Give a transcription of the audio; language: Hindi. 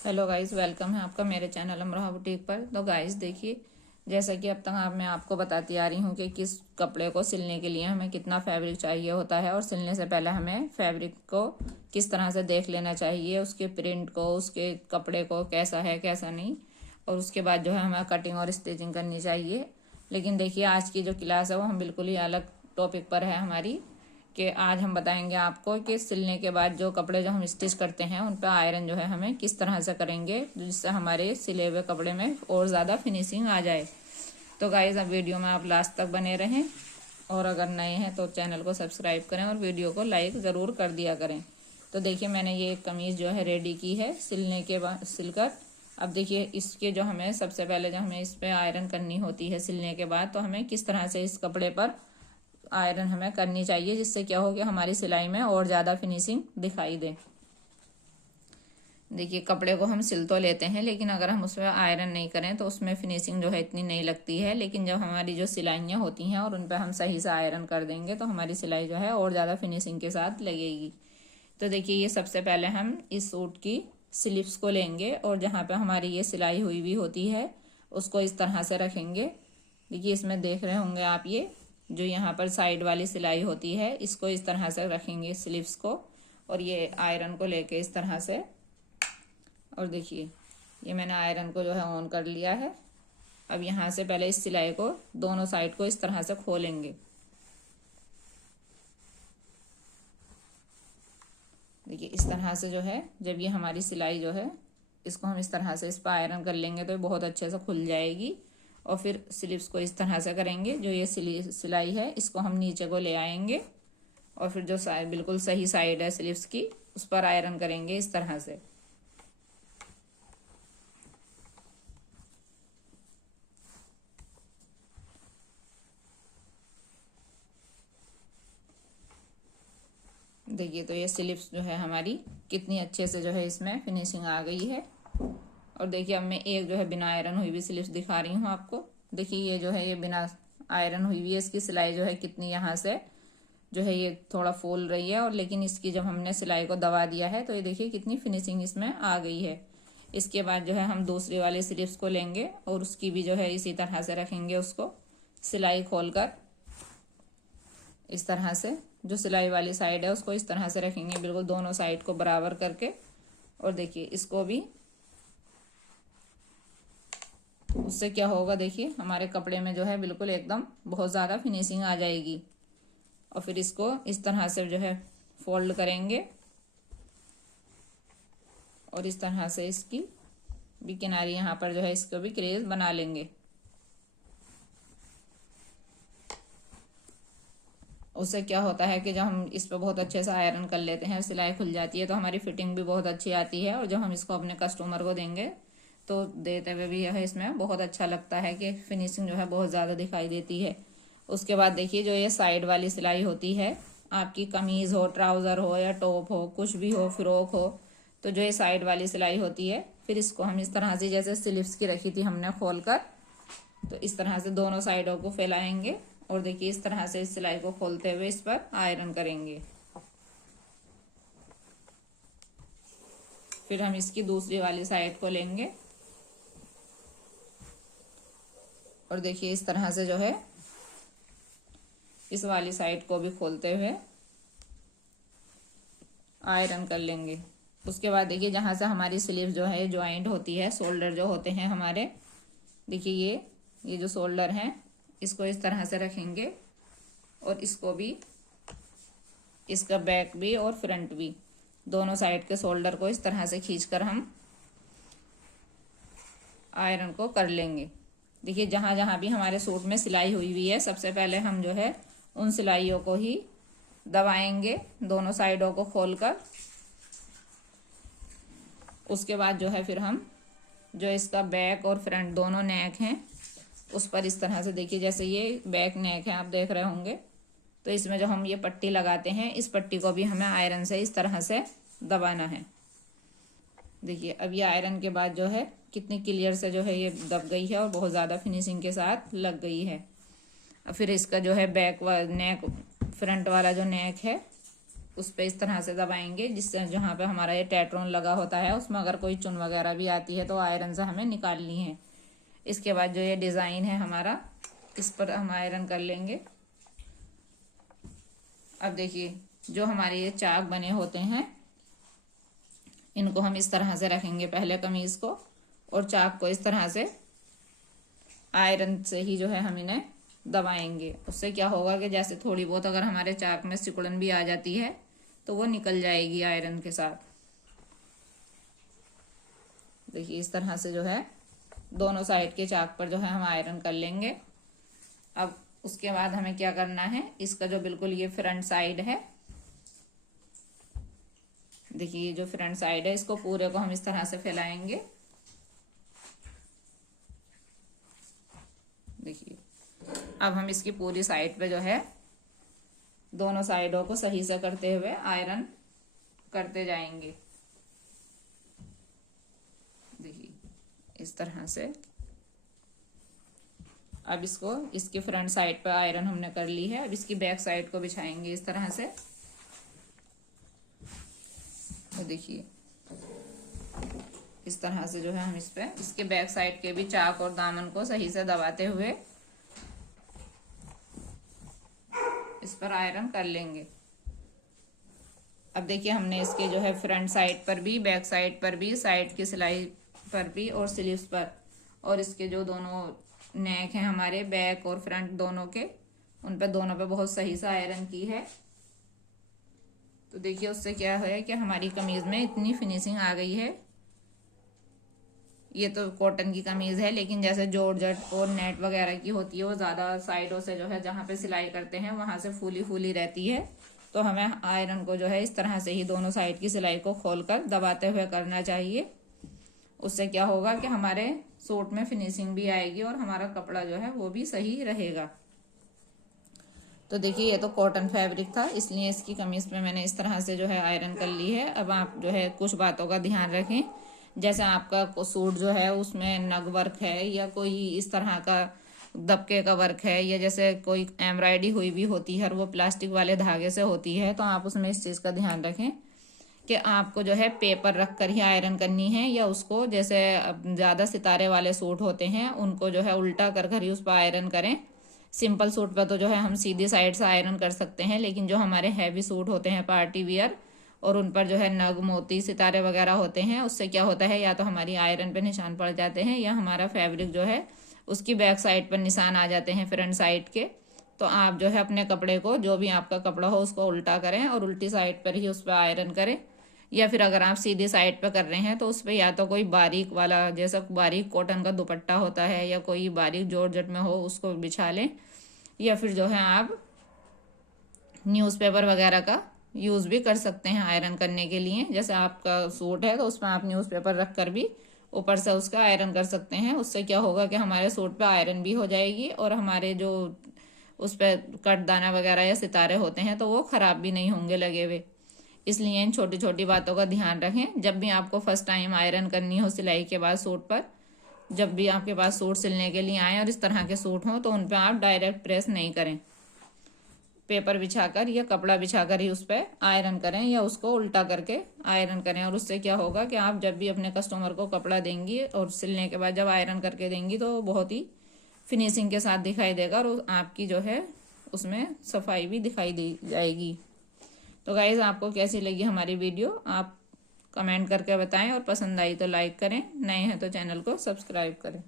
हेलो गाइस, वेलकम है आपका मेरे चैनल अमरोहा बुटीक पर। तो गाइस देखिए, जैसा कि अब तक मैं आपको बताती आ रही हूँ कि किस कपड़े को सिलने के लिए हमें कितना फैब्रिक चाहिए होता है और सिलने से पहले हमें फैब्रिक को किस तरह से देख लेना चाहिए, उसके प्रिंट को, उसके कपड़े को कैसा है कैसा नहीं, और उसके बाद जो है हमें कटिंग और स्टिचिंग करनी चाहिए। लेकिन देखिए, आज की जो क्लास है वो हम बिल्कुल ही अलग टॉपिक पर है हमारी, कि आज हम बताएंगे आपको कि सिलने के बाद जो कपड़े जो हम स्टिच करते हैं उन पर आयरन जो है हमें किस तरह से करेंगे जिससे हमारे सिले हुए कपड़े में और ज़्यादा फिनिशिंग आ जाए। तो गाइस, अब वीडियो में आप लास्ट तक बने रहें, और अगर नए हैं तो चैनल को सब्सक्राइब करें और वीडियो को लाइक ज़रूर कर दिया करें। तो देखिए, मैंने ये कमीज़ जो है रेडी की है सिलने के बाद सिलकर। अब देखिए, इसके जो हमें सबसे पहले जो हमें इस पर आयरन करनी होती है सिलने के बाद, तो हमें किस तरह से इस कपड़े पर आयरन हमें करनी चाहिए जिससे क्या हो कि हमारी सिलाई में और ज़्यादा फिनिशिंग दिखाई दे। देखिए, कपड़े को हम सिल तो लेते हैं, लेकिन अगर हम उसमें आयरन नहीं करें तो उसमें फिनिशिंग जो है इतनी नहीं लगती है। लेकिन जब हमारी जो सिलाइयाँ होती हैं और उन पर हम सही से आयरन कर देंगे तो हमारी सिलाई जो है और ज़्यादा फिनिशिंग के साथ लगेगी। तो देखिए, ये सबसे पहले हम इस सूट की स्लीव्स को लेंगे और जहाँ पे हमारी ये सिलाई हुई भी होती है उसको इस तरह से रखेंगे। देखिए, इसमें देख रहे होंगे आप, ये जो यहाँ पर साइड वाली सिलाई होती है इसको इस तरह से रखेंगे स्लीव्स को, और ये आयरन को लेके इस तरह से। और देखिए, ये मैंने आयरन को जो है ऑन कर लिया है। अब यहाँ से पहले इस सिलाई को दोनों साइड को इस तरह से खोलेंगे। देखिए, इस तरह से जो है जब ये हमारी सिलाई जो है इसको हम इस तरह से इस पर आयरन कर लेंगे तो ये बहुत अच्छे से खुल जाएगी। और फिर स्लीव्स को इस तरह से करेंगे, जो ये सिलाई है इसको हम नीचे को ले आएंगे और फिर जो बिल्कुल सही साइड है स्लीव्स की उस पर आयरन करेंगे इस तरह से। देखिए, तो ये स्लीव्स जो है हमारी कितनी अच्छे से जो है इसमें फिनिशिंग आ गई है। और देखिए, अब मैं एक जो है बिना आयरन हुई भी स्लीव्स दिखा रही हूँ आपको। देखिए, ये जो है ये बिना आयरन हुई हुई है, इसकी सिलाई जो है कितनी यहाँ से जो है ये थोड़ा फूल रही है, और लेकिन इसकी जब हमने सिलाई को दबा दिया है तो ये देखिए कितनी फिनिशिंग इसमें आ गई है। इसके बाद जो है हम दूसरी वाली स्लीव्स को लेंगे और उसकी भी जो है इसी तरह से रखेंगे, उसको सिलाई खोलकर इस तरह से। जो सिलाई वाली साइड है उसको इस तरह से रखेंगे, बिल्कुल दोनों साइड को बराबर करके। और देखिए, इसको भी, उससे क्या होगा, देखिए हमारे कपड़े में जो है बिल्कुल एकदम बहुत ज़्यादा फिनिशिंग आ जाएगी। और फिर इसको इस तरह से जो है फोल्ड करेंगे और इस तरह से इसकी भी किनारी यहाँ पर जो है इसको भी क्रेज बना लेंगे। उससे क्या होता है कि जब हम इस पर बहुत अच्छे से आयरन कर लेते हैं, सिलाई खुल जाती है तो हमारी फिटिंग भी बहुत अच्छी आती है, और जब हम इसको अपने कस्टमर को देंगे तो देते हुए भी यह इसमें बहुत अच्छा लगता है कि फिनिशिंग जो है बहुत ज़्यादा दिखाई देती है। उसके बाद देखिए, जो ये साइड वाली सिलाई होती है, आपकी कमीज़ हो, ट्राउज़र हो या टॉप हो, कुछ भी हो, फ्रॉक हो, तो जो ये साइड वाली सिलाई होती है फिर इसको हम इस तरह से, जैसे स्लीव्स की रखी थी हमने खोल कर, तो इस तरह से दोनों साइडों को फैलाएंगे और देखिए इस तरह से इस सिलाई को खोलते हुए इस पर आयरन करेंगे। फिर हम इसकी दूसरी वाली साइड को लेंगे और देखिए इस तरह से जो है इस वाली साइड को भी खोलते हुए आयरन कर लेंगे। उसके बाद देखिए, जहाँ से हमारी स्लीव जो है ज्वाइंट होती है, शोल्डर जो होते हैं हमारे, देखिए ये जो शोल्डर हैं इसको इस तरह से रखेंगे और इसको भी, इसका बैक भी और फ्रंट भी, दोनों साइड के शोल्डर को इस तरह से खींचकर हम आयरन को कर लेंगे। देखिए, जहाँ जहाँ भी हमारे सूट में सिलाई हुई हुई है सबसे पहले हम जो है उन सिलाइयों को ही दबाएंगे दोनों साइडों को खोलकर। उसके बाद जो है फिर हम जो इसका बैक और फ्रंट दोनों नेक हैं उस पर इस तरह से, देखिए जैसे ये बैक नेक है आप देख रहे होंगे, तो इसमें जो हम ये पट्टी लगाते हैं इस पट्टी को भी हमें आयरन से इस तरह से दबाना है। देखिए, अब ये आयरन के बाद जो है कितनी क्लियर से जो है ये दब गई है और बहुत ज़्यादा फिनिशिंग के साथ लग गई है। अब फिर इसका जो है बैक नेक, फ्रंट वाला जो नेक है उस पर इस तरह से दबाएंगे, जिससे जहाँ पे हमारा ये टेट्रोन लगा होता है उसमें अगर कोई चुन वगैरह भी आती है तो आयरन से हमें निकालनी है। इसके बाद जो ये डिज़ाइन है हमारा, इस पर हम आयरन कर लेंगे। अब देखिए जो हमारे ये चाक बने होते हैं इनको हम इस तरह से रखेंगे पहले कमीज को, और चाक को इस तरह से आयरन से ही जो है हम इन्हें दबाएंगे। उससे क्या होगा कि जैसे थोड़ी बहुत अगर हमारे चाक में सिकुड़न भी आ जाती है तो वो निकल जाएगी आयरन के साथ। देखिए इस तरह से जो है दोनों साइड के चाक पर जो है हम आयरन कर लेंगे। अब उसके बाद हमें क्या करना है, इसका जो बिल्कुल ये फ्रंट साइड है, देखिए ये जो फ्रंट साइड है इसको पूरे को हम इस तरह से फैलाएंगे। देखिए अब हम इसकी पूरी साइड पे जो है दोनों साइडों को सही से करते हुए आयरन करते जाएंगे। देखिए इस तरह से अब इसको इसकी फ्रंट साइड पर आयरन हमने कर ली है। अब इसकी बैक साइड को बिछाएंगे इस तरह से। तो देखिए इस तरह से जो है हम इस पे इसके बैक साइड के भी चाक और दामन को सही से दबाते हुए इस पर आयरन कर लेंगे। अब देखिए हमने इसके जो है फ्रंट साइड पर भी, बैक साइड पर भी, साइड की सिलाई पर भी और स्लीव्स पर, और इसके जो दोनों नेक हैं हमारे बैक और फ्रंट दोनों के, उन पे दोनों पे बहुत सही से आयरन की है। तो देखिए उससे क्या है कि हमारी कमीज में इतनी फिनिशिंग आ गई है। ये तो कॉटन की कमीज है, लेकिन जैसे जॉर्जेट और नेट वगैरह की होती है वो ज़्यादा साइडों से जो है जहाँ पे सिलाई करते हैं वहाँ से फूली फूली रहती है। तो हमें आयरन को जो है इस तरह से ही दोनों साइड की सिलाई को खोलकर दबाते हुए करना चाहिए। उससे क्या होगा कि हमारे सूट में फिनिशिंग भी आएगी और हमारा कपड़ा जो है वो भी सही रहेगा। तो देखिए ये तो कॉटन फैब्रिक था, इसलिए इसकी कमीज पे मैंने इस तरह से जो है आयरन कर ली है। अब आप जो है कुछ बातों का ध्यान रखें, जैसे आपका सूट जो है उसमें नग वर्क है या कोई इस तरह का दबके का वर्क है, या जैसे कोई एम्ब्रॉयडरी हुई भी होती है और वो प्लास्टिक वाले धागे से होती है, तो आप उसमें इस चीज़ का ध्यान रखें कि आपको जो है पेपर रख कर ही आयरन करनी है, या उसको जैसे ज़्यादा सितारे वाले सूट होते हैं उनको जो है उल्टा कर ही उस पर आयरन करें। सिंपल सूट पर तो जो है हम सीधी साइड से आयरन कर सकते हैं, लेकिन जो हमारे हैवी सूट होते हैं पार्टी वियर और उन पर जो है नग मोती सितारे वगैरह होते हैं, उससे क्या होता है या तो हमारी आयरन पे निशान पड़ जाते हैं या हमारा फैब्रिक जो है उसकी बैक साइड पर निशान आ जाते हैं फ्रंट साइड के। तो आप जो है अपने कपड़े को, जो भी आपका कपड़ा हो उसको उल्टा करें और उल्टी साइड पर ही उस पर आयरन करें, या फिर अगर आप सीधी साइड पर कर रहे हैं तो उस पर या तो कोई बारीक वाला, जैसा बारीक कॉटन का दुपट्टा होता है या कोई बारीक जॉर्जेट में हो उसको बिछा लें, या फिर जो है आप न्यूज़पेपर वगैरह का यूज़ भी कर सकते हैं आयरन करने के लिए। जैसे आपका सूट है तो उसमें आप न्यूज़पेपर रख कर भी ऊपर से उसका आयरन कर सकते हैं। उससे क्या होगा कि हमारे सूट पे आयरन भी हो जाएगी और हमारे जो उस पर कटदाना वगैरह या सितारे होते हैं तो वो ख़राब भी नहीं होंगे लगे हुए। इसलिए इन छोटी छोटी बातों का ध्यान रखें। जब भी आपको फर्स्ट टाइम आयरन करनी हो सिलाई के बाद सूट पर, जब भी आपके पास सूट सिलने के लिए आए और इस तरह के सूट हों तो उन पर आप डायरेक्ट प्रेस नहीं करें, पेपर बिछाकर या कपड़ा बिछाकर ही उस पर आयरन करें या उसको उल्टा करके आयरन करें। और उससे क्या होगा कि आप जब भी अपने कस्टमर को कपड़ा देंगी और सिलने के बाद जब आयरन करके देंगी तो बहुत ही फिनिशिंग के साथ दिखाई देगा और आपकी जो है उसमें सफाई भी दिखाई दी जाएगी। तो गाइज़ आपको कैसी लगी हमारी वीडियो आप कमेंट करके बताएं, और पसंद आई तो लाइक करें, नए हैं तो चैनल को सब्सक्राइब करें।